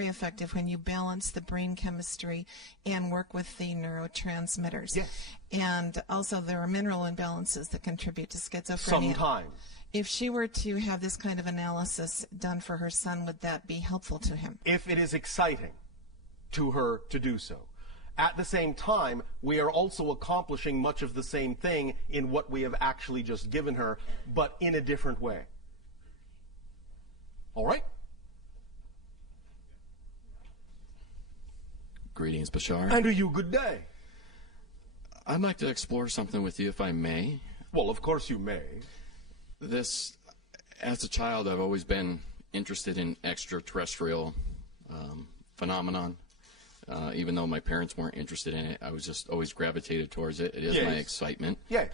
very effective when you balance the brain chemistry and work with the neurotransmitters. Yes. And also there are mineral imbalances that contribute to schizophrenia. Sometimes. If she were to have this kind of analysis done for her son, would that be helpful to him? If it is exciting to her to do so. At the same time, we are also accomplishing much of the same thing in what we have actually just given her, but in a different way. All right? Greetings, Bashar. And to you, good day. I'd like to explore something with you, if I may. Well, of course you may. As a child, I've always been interested in extraterrestrial phenomenon. Even though my parents weren't interested in it, I was just always gravitated towards it. It is my excitement. Yes.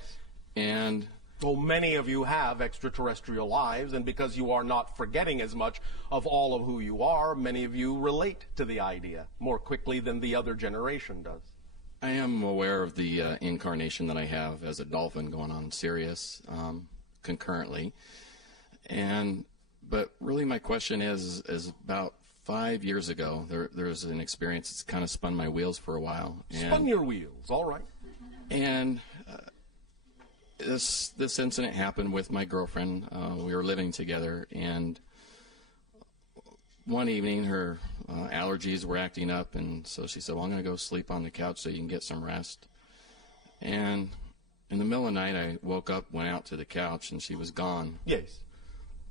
And well, many of you have extraterrestrial lives, and because you are not forgetting as much of all of who you are, many of you relate to the idea more quickly than the other generation does. I am aware of the incarnation that I have as a dolphin going on Sirius concurrently. But really my question is about 5 years ago, there was an experience that's kind of spun my wheels for a while. Spun your wheels, all right. And this incident happened with my girlfriend. We were living together, and one evening her allergies were acting up, and so she said, well, I'm going to go sleep on the couch so you can get some rest. And in the middle of the night, I woke up, went out to the couch, and she was gone. Yes.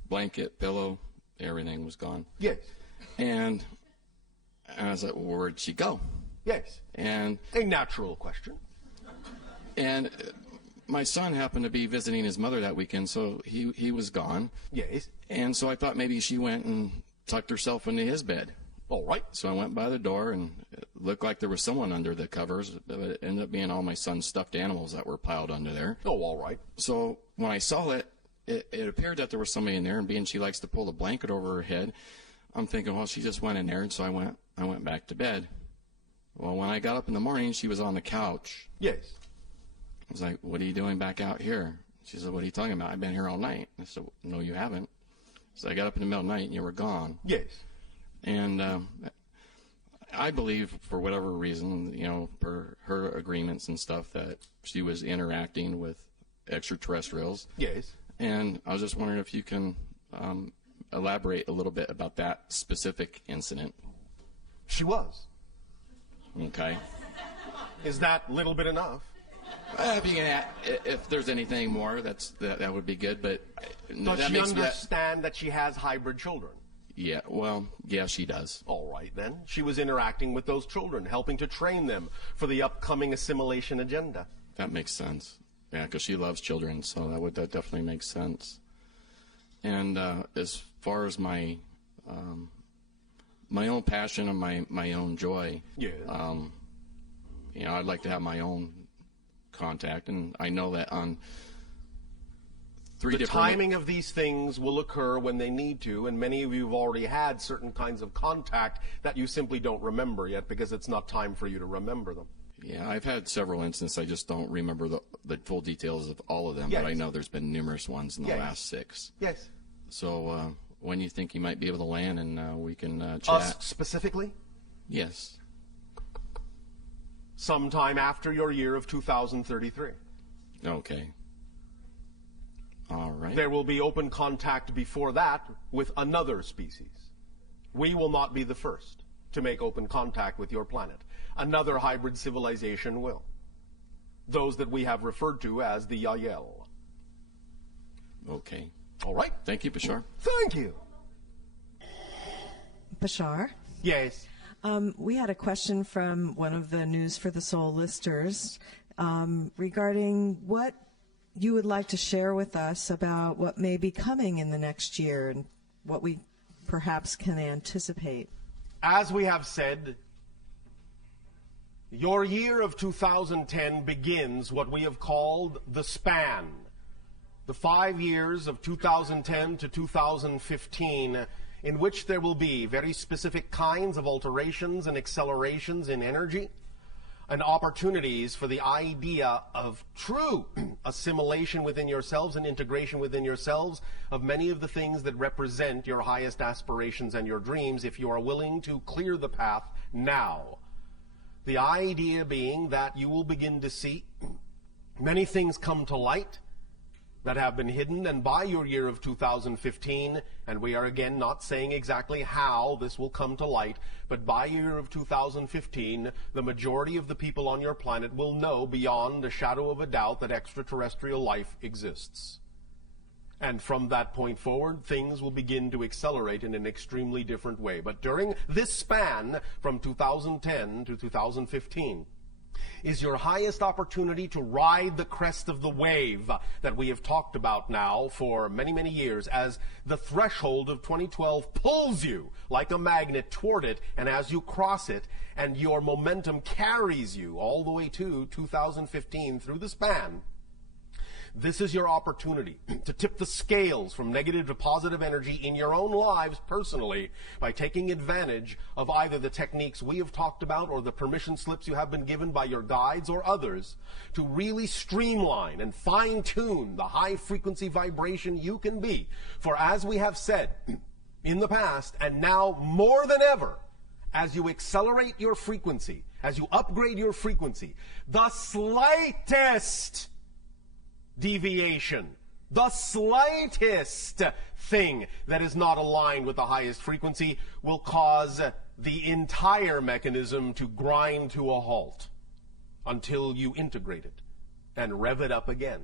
Blanket, pillow, everything was gone. Yes. And I was like, well, where'd she go? Yes. And a natural question. And my son happened to be visiting his mother that weekend, so he was gone. Yes. And so I thought maybe she went and tucked herself into his bed. All right. So I went by the door, and it looked like there was someone under the covers, but it ended up being all my son's stuffed animals that were piled under there. Oh, all right. So when I saw it, it appeared that there was somebody in there, and being she likes to pull the blanket over her head, I'm thinking, well, she just went in there, and so I went back to bed. Well, when I got up in the morning, she was on the couch. Yes. I was like, what are you doing back out here? She said, what are you talking about? I've been here all night. I said, no, you haven't. So I got up in the middle of the night, and you were gone. Yes. And I believe, for whatever reason, you know, per her agreements and stuff, that she was interacting with extraterrestrials. Yes. And I was just wondering if you can elaborate a little bit about that specific incident. She was. Okay. Is that little bit enough? If there's anything more, that would be good. But does she understand that she has hybrid children? Yeah, well, yeah, she does. All right, then. She was interacting with those children, helping to train them for the upcoming assimilation agenda. That makes sense. Yeah, because she loves children, so that definitely makes sense. And as far as my own passion and my own joy, yeah. You know, I'd like to have my own contact, and I know that on the timing of these things will occur when they need to, and many of you have already had certain kinds of contact that you simply don't remember yet because it's not time for you to remember them. Yeah, I've had several instances. I just don't remember the full details of all of them, yes. But I know there's been numerous ones in the last 6. Yes. So when you think you might be able to land, and we can chat. Us specifically? Yes. Sometime after your year of 2033. Okay. All right. There will be open contact before that with another species. We will not be the first to make open contact with your planet. Another hybrid civilization will. Those that we have referred to as the Yael. Okay. All right. Thank you, Bashar. Thank you. Bashar? Yes. We had a question from one of the News for the Soul listers regarding what you would like to share with us about what may be coming in the next year and what we perhaps can anticipate. As we have said, your year of 2010 begins what we have called the span. The 5 years of 2010 to 2015, in which there will be very specific kinds of alterations and accelerations in energy, and opportunities for the idea of true assimilation within yourselves and integration within yourselves of many of the things that represent your highest aspirations and your dreams, if you are willing to clear the path now. The idea being that you will begin to see many things come to light that have been hidden, and by your year of 2015, and we are again not saying exactly how this will come to light, but by year of 2015, the majority of the people on your planet will know beyond a shadow of a doubt that extraterrestrial life exists. And from that point forward, things will begin to accelerate in an extremely different way. But during this span, from 2010 to 2015, is your highest opportunity to ride the crest of the wave that we have talked about now for many, many years, as the threshold of 2012 pulls you like a magnet toward it, and as you cross it, and your momentum carries you all the way to 2015 through the span. This is your opportunity to tip the scales from negative to positive energy in your own lives personally by taking advantage of either the techniques we have talked about or the permission slips you have been given by your guides or others to really streamline and fine-tune the high frequency vibration you can be. For as we have said in the past, and now more than ever, as you accelerate your frequency, as you upgrade your frequency, the slightest deviation, the slightest thing that is not aligned with the highest frequency will cause the entire mechanism to grind to a halt until you integrate it and rev it up again.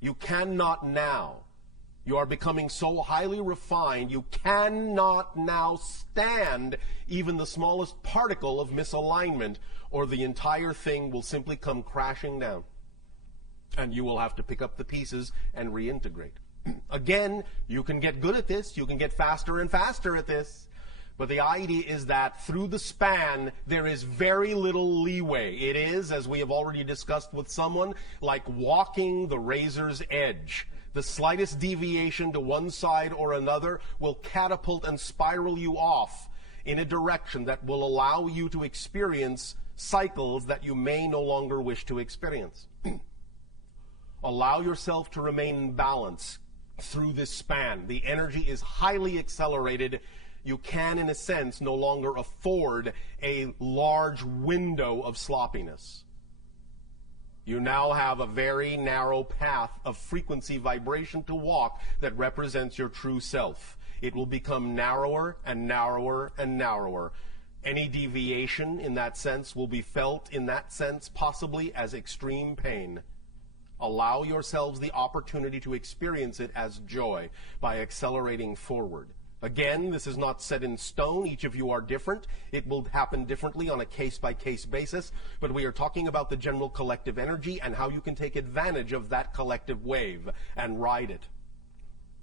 You cannot now. You are becoming so highly refined, you cannot now stand even the smallest particle of misalignment, or the entire thing will simply come crashing down. And you will have to pick up the pieces and reintegrate. Again, you can get good at this. You can get faster and faster at this. But the idea is that through the span, there is very little leeway. It is, as we have already discussed with someone, like walking the razor's edge. The slightest deviation to one side or another will catapult and spiral you off in a direction that will allow you to experience cycles that you may no longer wish to experience. Allow yourself to remain in balance through this span. The energy is highly accelerated. You can, in a sense, no longer afford a large window of sloppiness. You now have a very narrow path of frequency vibration to walk that represents your true self. It will become narrower and narrower and narrower. Any deviation in that sense will be felt in that sense possibly as extreme pain. Allow yourselves the opportunity to experience it as joy by accelerating forward. Again, this is not set in stone. Each of you are different. It will happen differently on a case-by-case basis, but we are talking about the general collective energy and how you can take advantage of that collective wave and ride it.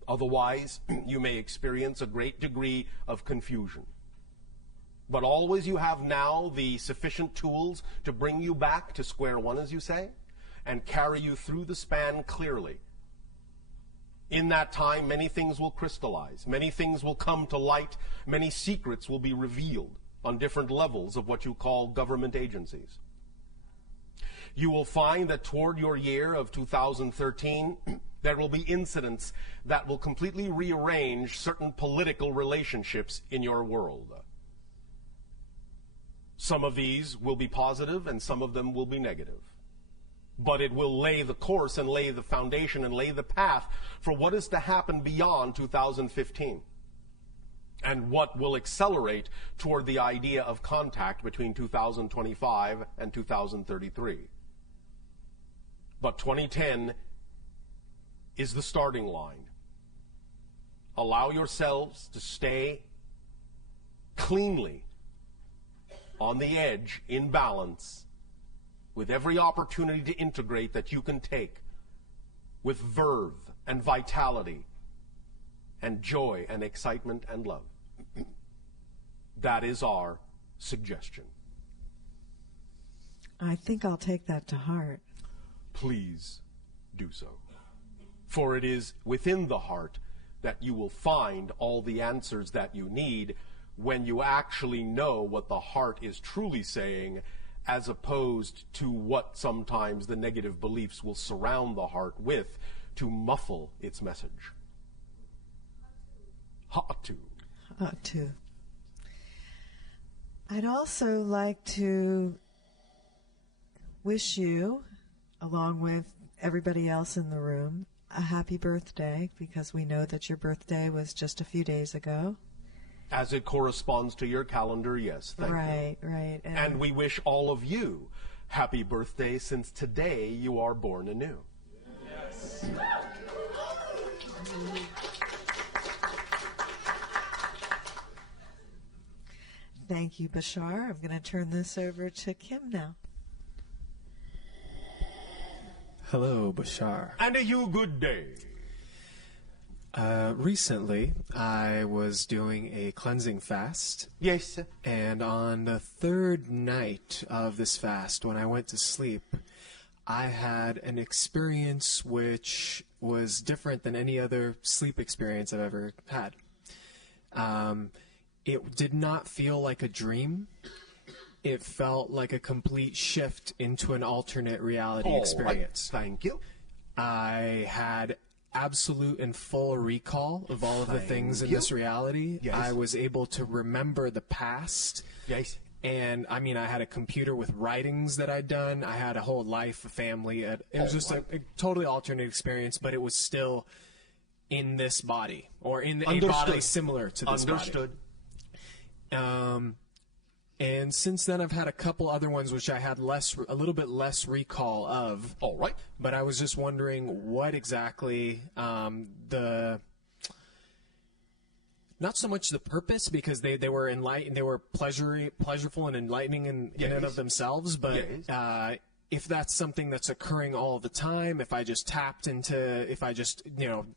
Otherwise, you may experience a great degree of confusion. But always you have now the sufficient tools to bring you back to square one, as you say, and carry you through the span clearly. In that time, many things will crystallize. Many things will come to light. Many secrets will be revealed on different levels of what you call government agencies. You will find that toward your year of 2013, there will be incidents that will completely rearrange certain political relationships in your world. Some of these will be positive and some of them will be negative. But it will lay the course and lay the foundation and lay the path for what is to happen beyond 2015 and what will accelerate toward the idea of contact between 2025 and 2033. But 2010 is the starting line. Allow yourselves to stay cleanly on the edge, in balance, with every opportunity to integrate that you can take, with verve and vitality and joy and excitement and love. That is our suggestion. I think I'll take that to heart. Please do so. For it is within the heart that you will find all the answers that you need when you actually know what the heart is truly saying as opposed to what sometimes the negative beliefs will surround the heart with to muffle its message. Ha'atu. Ha'atu. I'd also like to wish you, along with everybody else in the room, a happy birthday, because we know that your birthday was just a few days ago. As it corresponds to your calendar, yes, thank you. Right. And we wish all of you happy birthday, since today you are born anew. Yes. Thank you, Bashar. I'm going to turn this over to Kim now. Hello, Bashar. And a you good day. Recently, I was doing a cleansing fast. Yes, sir. And on the third night of this fast, when I went to sleep, I had an experience which was different than any other sleep experience I've ever had. It did not feel like a dream. It felt like a complete shift into an alternate reality experience. Right. Thank you. I had absolute and full recall of all of the things in this reality. Yes. I was able to remember the past. Yes. And, I mean, I had a computer with writings that I'd done. I had a whole life, a family. It was just a totally alternate experience, but it was still in this body, or in a body similar to this Understood. body. And since then, I've had a couple other ones which I had a little bit less recall of. All right. But I was just wondering what exactly not so much the purpose, because they were enlightened, they were pleasureful and enlightening in and of themselves, but if that's something that's occurring all the time, if I just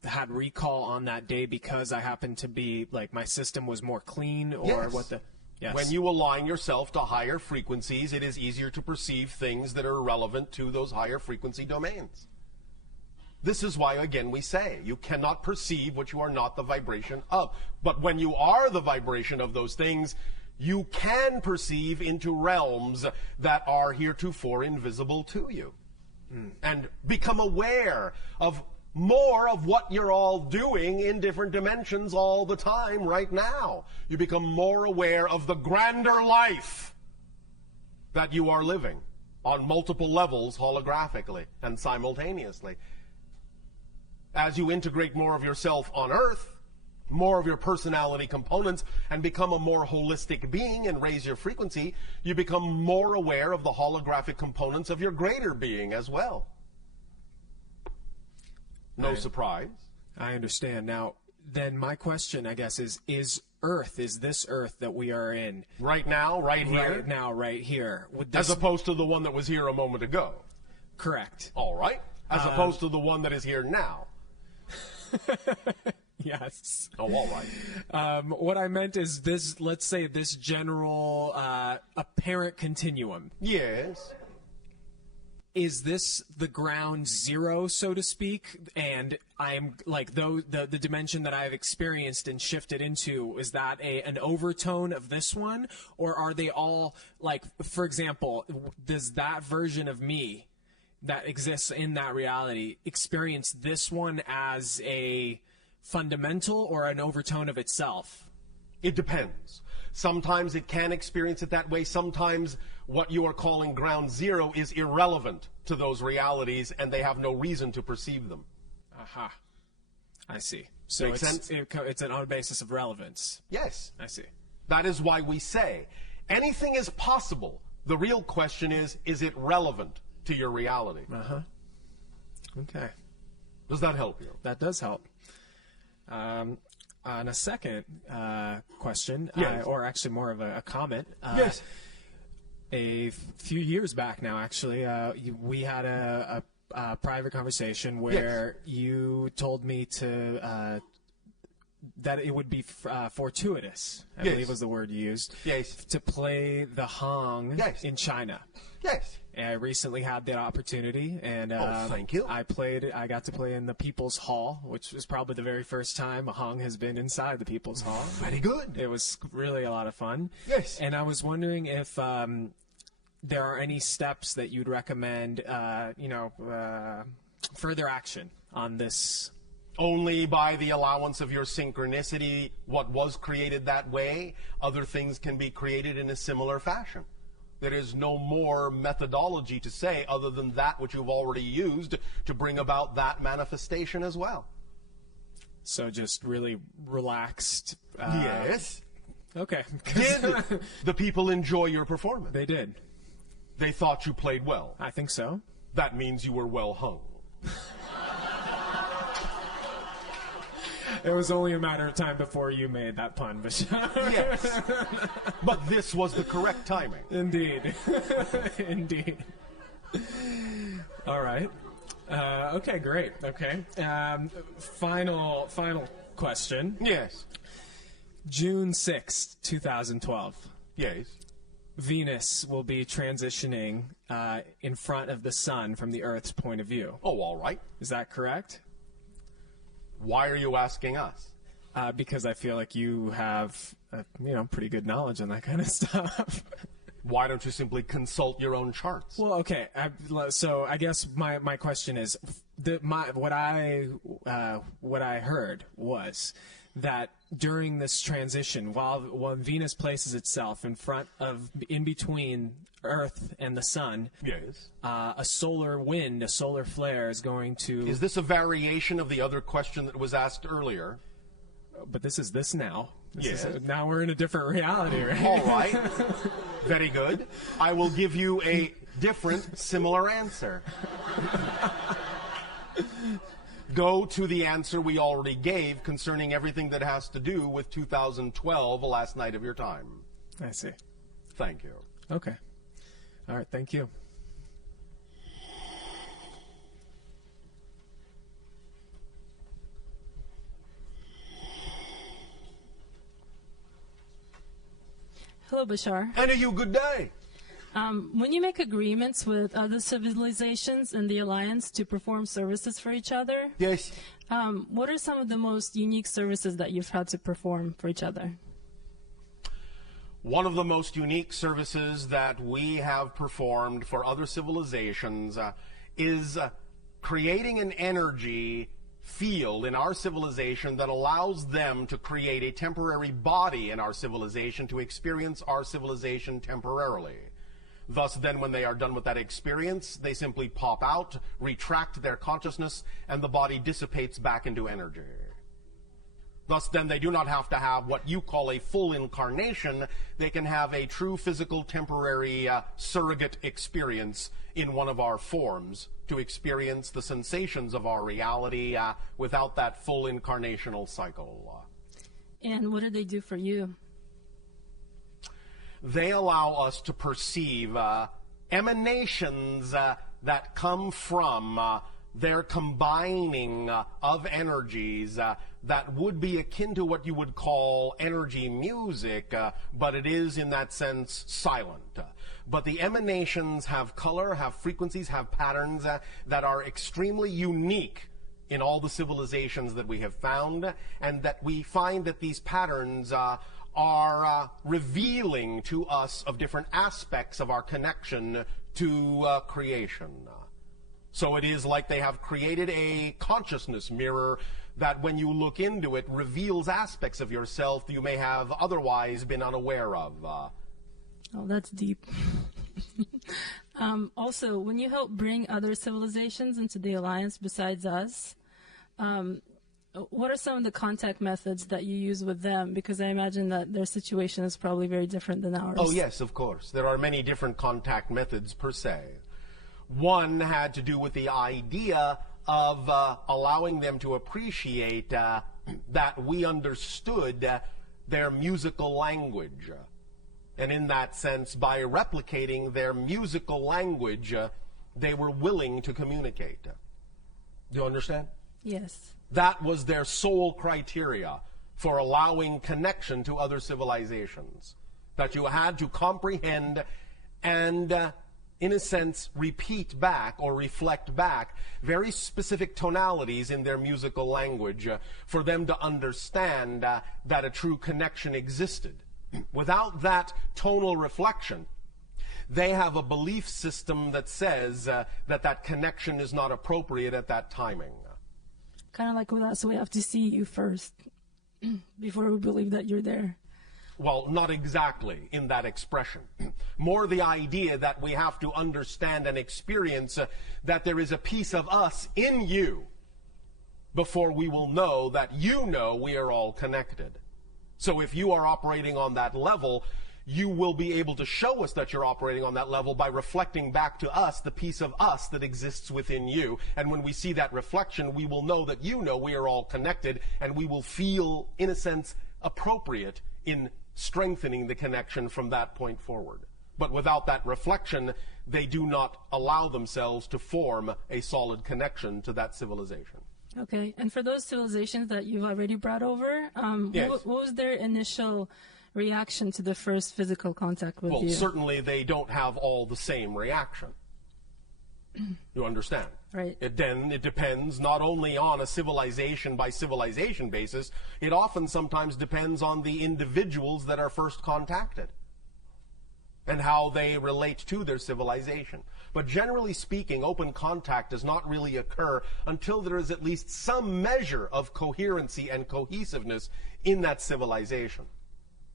had recall on that day because I happened to be, like, my system was more clean, or what the... Yes. When you align yourself to higher frequencies, it is easier to perceive things that are relevant to those higher frequency domains. This is why, again, we say you cannot perceive what you are not the vibration of. But when you are the vibration of those things, you can perceive into realms that are heretofore invisible to you. And become aware of more of what you're all doing in different dimensions all the time right now. You become more aware of the grander life that you are living on multiple levels holographically and simultaneously. As you integrate more of yourself on Earth, more of your personality components, and become a more holistic being and raise your frequency, you become more aware of the holographic components of your greater being as well. No surprise. I understand. Now, then my question, I guess, is this Earth that we are in? Right now, right here? Right now, right here. As opposed to the one that was here a moment ago? Correct. All right. As opposed to the one that is here now? Yes. Oh, all right. What I meant is this, let's say this general apparent continuum. Yes. Is this the ground zero, so to speak? And I'm like, the dimension that I've experienced and shifted into, is that an overtone of this one? Or are they all, like, for example, does that version of me that exists in that reality experience this one as a fundamental or an overtone of itself? It depends. Sometimes it can experience it that way. Sometimes what you are calling ground zero is irrelevant to those realities, and they have no reason to perceive them. Aha. I see. So Makes sense? It's on a basis of relevance. Yes. I see. That is why we say anything is possible. The real question is it relevant to your reality? Uh-huh. Okay. Does that help you? That does help. On a second question, yes. Or actually more of a comment. Yes. A few years back now, actually, we had a private conversation where you told me to that it would be fortuitous, I believe was the word you used, to play the Hong in China. Yes. And I recently had that opportunity, and thank you. I got to play in the People's Hall, which was probably the very first time a Hong has been inside the People's Hall. Very good. It was really a lot of fun. Yes. And I was wondering if there are any steps that you'd recommend, further action on this. Only by the allowance of your synchronicity, what was created that way, other things can be created in a similar fashion. There is no more methodology to say other than that which you've already used to bring about that manifestation as well. So just really relaxed. Yes. Okay. Did the people enjoy your performance? They did. They thought you played well. I think so. That means you were well hung. It was only a matter of time before you made that pun, Bashar. Yes. But this was the correct timing. Indeed. Indeed. All right. Okay, great. Okay. Final question. Yes. June 6th, 2012. Yes. Venus will be transitioning in front of the sun from the Earth's point of view. Oh, all right. Is that correct? Why are you asking us? Because I feel like you have, pretty good knowledge on that kind of stuff. Why don't you simply consult your own charts? Well, okay. So I guess my question is, what I heard was that during this transition, while Venus places itself in between Earth and the sun, yes, a solar wind, a solar flare is going to. Is this a variation of the other question that was asked earlier? But this is this now. Yes. Now we're in a different reality, right? All right. Very good. I will give you a different, similar answer. Go to the answer we already gave concerning everything that has to do with 2012, the last night of your time. I see. Thank you. Okay. All right, thank you. Hello, Bashar. And you good day. When you make agreements with other civilizations in the Alliance to perform services for each other, Yes. what are some of the most unique services that you've had to perform for each other? One of the most unique services that we have performed for other civilizations is creating an energy field in our civilization that allows them to create a temporary body in our civilization to experience our civilization temporarily. Thus, then, when they are done with that experience, they simply pop out, retract their consciousness, and the body dissipates back into energy. Thus, then, they do not have to have what you call a full incarnation. They can have a true physical temporary surrogate experience in one of our forms to experience the sensations of our reality without that full incarnational cycle. And what do they do for you? They allow us to perceive emanations that come from their combining of energies that would be akin to what you would call energy music, but it is in that sense silent. But the emanations have color, have frequencies, have patterns that are extremely unique in all the civilizations that we have found, and that we find that these patterns are revealing to us of different aspects of our connection to creation. So it is like they have created a consciousness mirror that when you look into it reveals aspects of yourself you may have otherwise been unaware of. Oh, that's deep. Also, when you help bring other civilizations into the Alliance besides us, what are some of the contact methods that you use with them? Because I imagine that their situation is probably very different than ours. Oh, yes, of course. There are many different contact methods per se. One had to do with the idea of allowing them to appreciate that we understood their musical language. And in that sense, by replicating their musical language, they were willing to communicate. Do you understand? Yes. That was their sole criteria for allowing connection to other civilizations. That you had to comprehend and, in a sense, repeat back or reflect back very specific tonalities in their musical language for them to understand that a true connection existed. Without that tonal reflection, they have a belief system that says that connection is not appropriate at that timing. Kind of like with us, we have to see you first before we believe that you're there. Well, not exactly in that expression. More the idea that we have to understand and experience that there is a piece of us in you before we will know that you know we are all connected. So if you are operating on that level, you will be able to show us that you're operating on that level by reflecting back to us the piece of us that exists within you. And when we see that reflection, we will know that you know we are all connected, and we will feel, in a sense, appropriate in strengthening the connection from that point forward. But without that reflection, they do not allow themselves to form a solid connection to that civilization. Okay, and for those civilizations that you've already brought over, Yes. what was their initial reaction to the first physical contact with Well, you? certainly they don't have all the same reaction. You understand? Right. It depends not only on a civilization by civilization basis, it often sometimes depends on the individuals that are first contacted and how they relate to their civilization. But generally speaking, open contact does not really occur until there is at least some measure of coherency and cohesiveness in that civilization.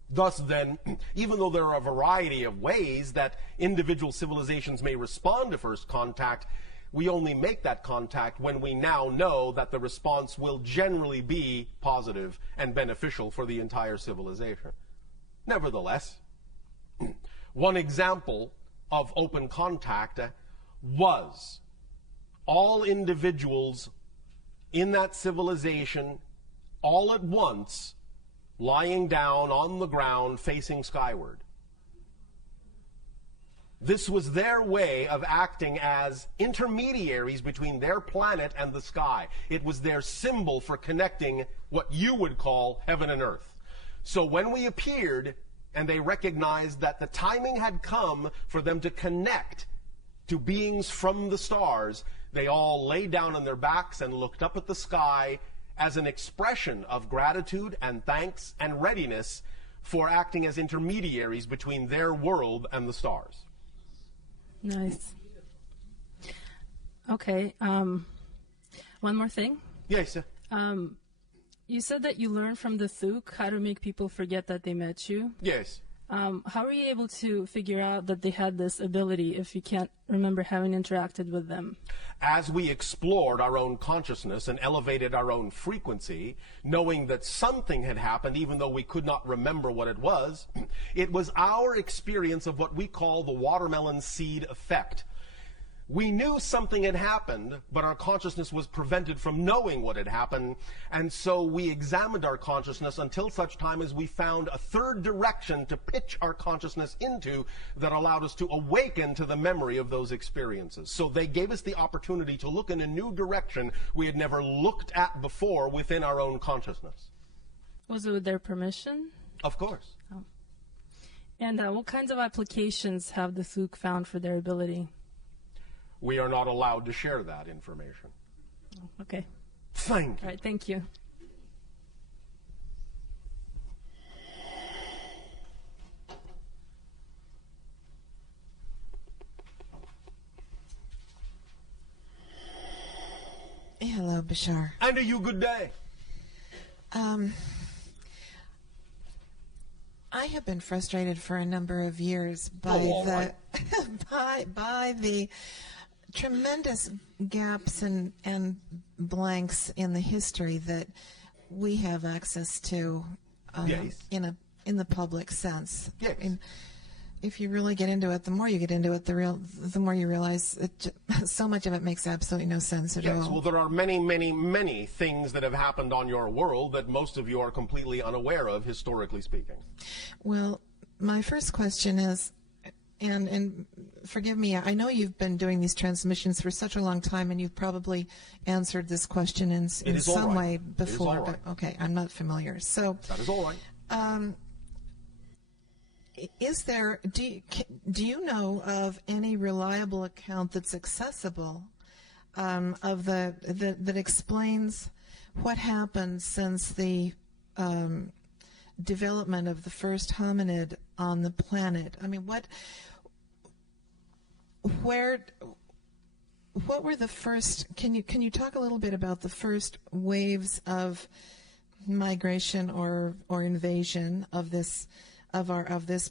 Thus then, even though there are a variety of ways that individual civilizations may respond to first contact, we only make that contact when we now know that the response will generally be positive and beneficial for the entire civilization. Nevertheless, one example of open contact was all individuals in that civilization all at once lying down on the ground facing skyward. This was their way of acting as intermediaries between their planet and the sky. It was their symbol for connecting what you would call heaven and earth. So when we appeared and they recognized that the timing had come for them to connect to beings from the stars, they all lay down on their backs and looked up at the sky as an expression of gratitude and thanks and readiness for acting as intermediaries between their world and the stars. Nice. Okay. One more thing. Yes, sir. You said that you learned from the Thuk how to make people forget that they met you. Yes. How were you able to figure out that they had this ability if you can't remember having interacted with them? As we explored our own consciousness and elevated our own frequency, knowing that something had happened even though we could not remember what it was our experience of what we call the watermelon seed effect. We knew something had happened, but our consciousness was prevented from knowing what had happened, and so we examined our consciousness until such time as we found a third direction to pitch our consciousness into that allowed us to awaken to the memory of those experiences. So they gave us the opportunity to look in a new direction we had never looked at before within our own consciousness. Was it with their permission? Of course. Oh. And what kinds of applications have the Thuk found for their ability? We are not allowed to share that information. Okay. Thank you. All right, thank you. Hello, Bashar. And you good day. I have been frustrated for a number of years by by the tremendous gaps and blanks in the history that we have access to Yes. in the public sense. Yes. And if you really get into it, the more you get into it, the more you realize so much of it makes absolutely no sense at Yes, all. well, there are many, many, many things that have happened on your world that most of you are completely unaware of, historically speaking. Well, my first question is, and forgive me, I know you've been doing these transmissions for such a long time, and you've probably answered this question in is all some right. way It is before, all right. but okay, I'm not familiar. So, That is all right. is there, do you know of any reliable account that's accessible of that explains what happened since the development of the first hominid on the planet? I mean, what were the first? Can you talk a little bit about the first waves of migration or invasion of this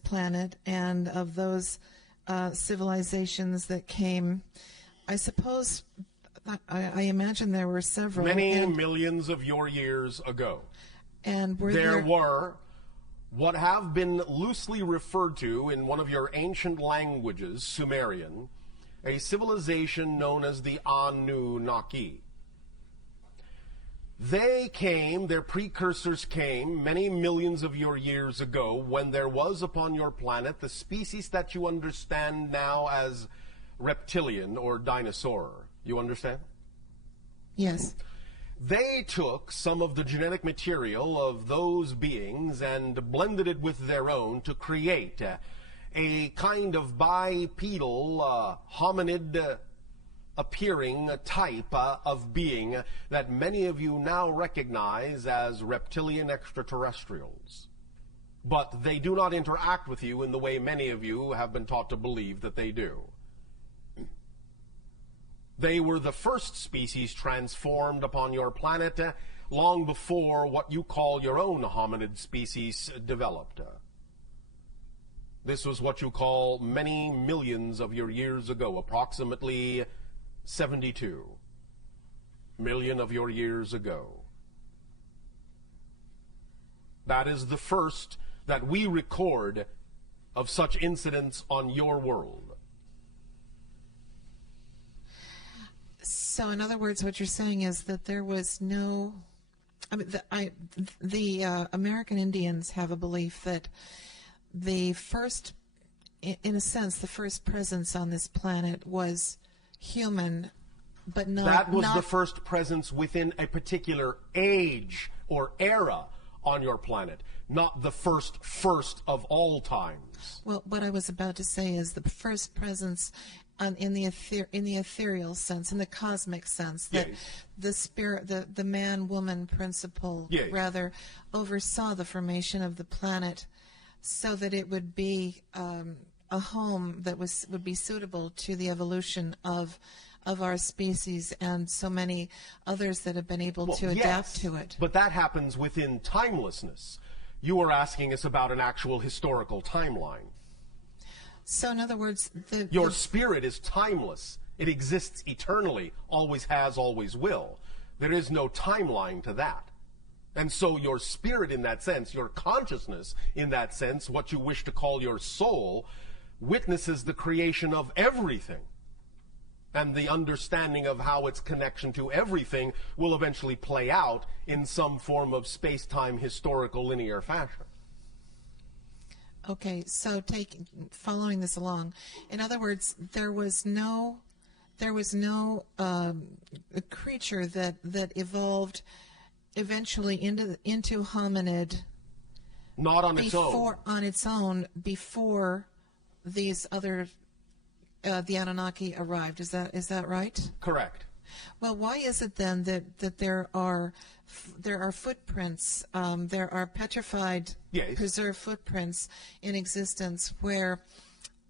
planet, and of those civilizations that came? I suppose, I imagine there were several. Many millions of your years ago. And there were what have been loosely referred to in one of your ancient languages, Sumerian, a civilization known as the Anunnaki. They came, their precursors came, many millions of your years ago, when there was upon your planet the species that you understand now as reptilian or dinosaur. You understand? Yes. They took some of the genetic material of those beings and blended it with their own to create a kind of bipedal, hominid appearing type of being that many of you now recognize as reptilian extraterrestrials. But they do not interact with you in the way many of you have been taught to believe that they do. They were the first species transformed upon your planet long before what you call your own hominid species developed. This was what you call many millions of your years ago, approximately 72 million of your years ago. That is the first that we record of such incidents on your world. So, in other words, what you're saying is that there was no. I mean, the American Indians have a belief that the first, in a sense, the first presence on this planet was human, but not. That was the first presence within a particular age or era on your planet, not the first of all times. Well, what I was about to say is the first presence. In the ethereal sense, in the cosmic sense, that yes. the spirit, the man-woman principle, yes. rather oversaw the formation of the planet, so that it would be a home that would be suitable to the evolution of our species and so many others that have been able to adapt to it. But that happens within timelessness. You are asking us about an actual historical timeline. So, in other words, your spirit is timeless. It exists eternally, always has, always will. There is no timeline to that. And so your spirit in that sense, your consciousness in that sense, what you wish to call your soul, witnesses the creation of everything. And the understanding of how its connection to everything will eventually play out in some form of space-time historical linear fashion. Okay, so following this along, in other words, there was no creature that evolved eventually into hominid. Not on its own. On its own, before these other the Anunnaki arrived. Is that right? Correct. Well, why is it then that there are footprints, there are petrified, yes. preserved footprints in existence where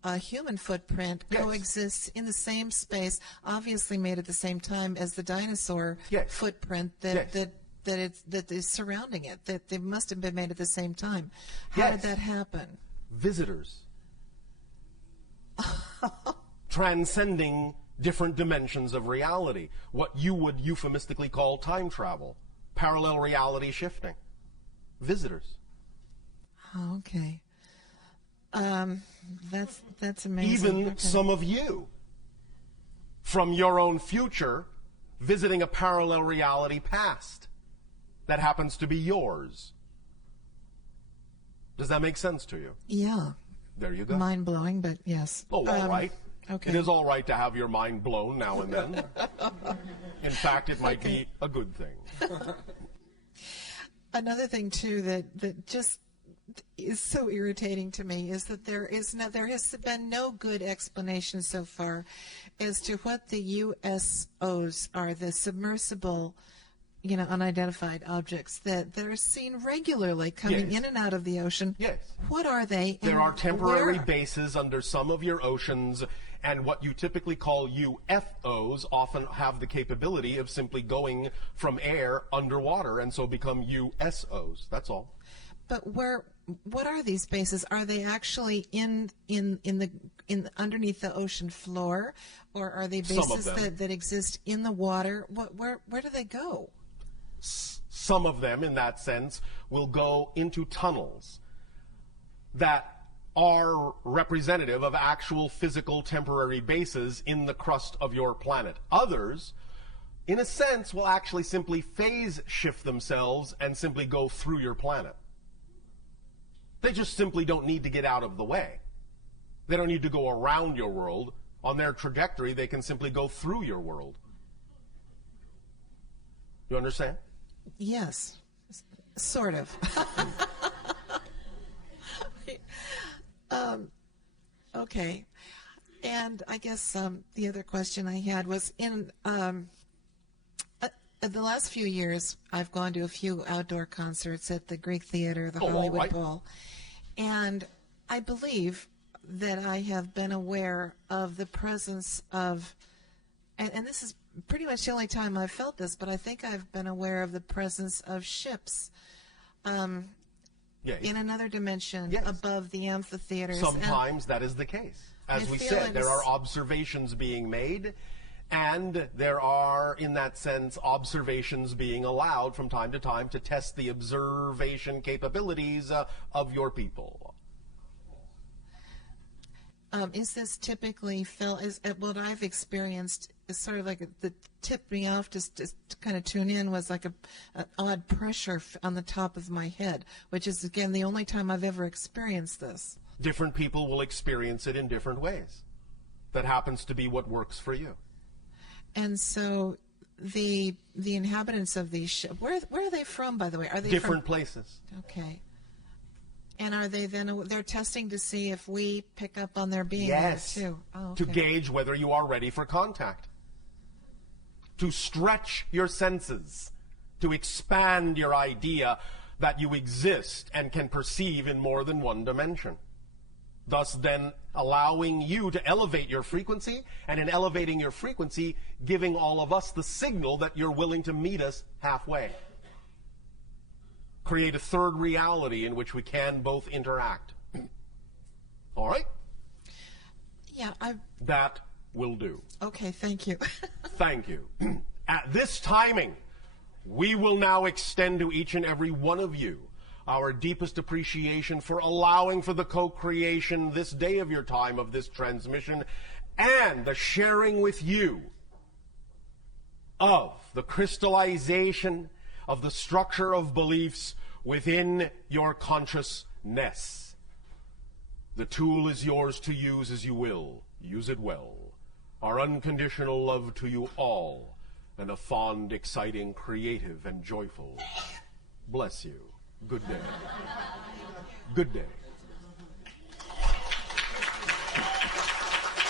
a human footprint yes. coexists in the same space, obviously made at the same time as the dinosaur yes. footprint yes. that is surrounding it, that they must have been made at the same time. How yes. did that happen? Visitors. Transcending different dimensions of reality, what you would euphemistically call time travel, parallel reality shifting. Visitors. Oh, okay. That's amazing. Even okay. some of you, from your own future, visiting a parallel reality past that happens to be yours. Does that make sense to you? Yeah. There you go. Mind-blowing, but yes. Oh, all right. Okay. It is all right to have your mind blown now and then. In fact, it might be a good thing. Another thing, too, that just is so irritating to me is that there has been no good explanation so far as to what the USOs are, the submersible, unidentified objects that are seen regularly coming yes. in and out of the ocean. Yes. What are they? There are temporary bases under some of your oceans, And what you typically call UFOs often have the capability of simply going from air underwater and so become USOs. That's all. But what are these bases? Are they actually in underneath the ocean floor, or are they bases that exist in the water? Where do they go? Some of them, in that sense, will go into tunnels that are representative of actual physical temporary bases in the crust of your planet. Others, in a sense, will actually simply phase shift themselves and simply go through your planet. They just simply don't need to get out of the way. They don't need to go around your world. On their trajectory, they can simply go through your world. You understand? Yes, sort of. Okay. And I guess the other question I had was in the last few years, I've gone to a few outdoor concerts at the Greek Theater, the Hollywood Bowl, and I believe that I have been aware of the presence of, and this is pretty much the only time I've felt this, but I think I've been aware of the presence of ships in another dimension above the amphitheaters. Sometimes that is the case. As we said, there are observations being made, and there are, in that sense, observations being allowed from time to time to test the observation capabilities of your people. Is this typically felt, what I've experienced is sort of like the tipped me off just to kind of tune in was like an odd pressure on the top of my head, which is, again, the only time I've ever experienced this. Different people will experience it in different ways. That happens to be what works for you. And so the inhabitants of these ships, where are they from, by the way? Are they different places? Okay. And are they then, they're testing to see if we pick up on their being there too? Oh, okay. To gauge whether you are ready for contact. To stretch your senses. To expand your idea that you exist and can perceive in more than one dimension. Thus then allowing you to elevate your frequency, and in elevating your frequency, giving all of us the signal that you're willing to meet us halfway. Create a third reality in which we can both interact. All right? Yeah, that will do. Okay, thank you. Thank you. At this timing, we will now extend to each and every one of you our deepest appreciation for allowing for the co-creation this day of your time of this transmission and the sharing with you of the crystallization of the structure of beliefs within your consciousness. The tool is yours to use as you will. Use it well. Our unconditional love to you all, and a fond, exciting, creative, and joyful. Bless you. Good day. Good day.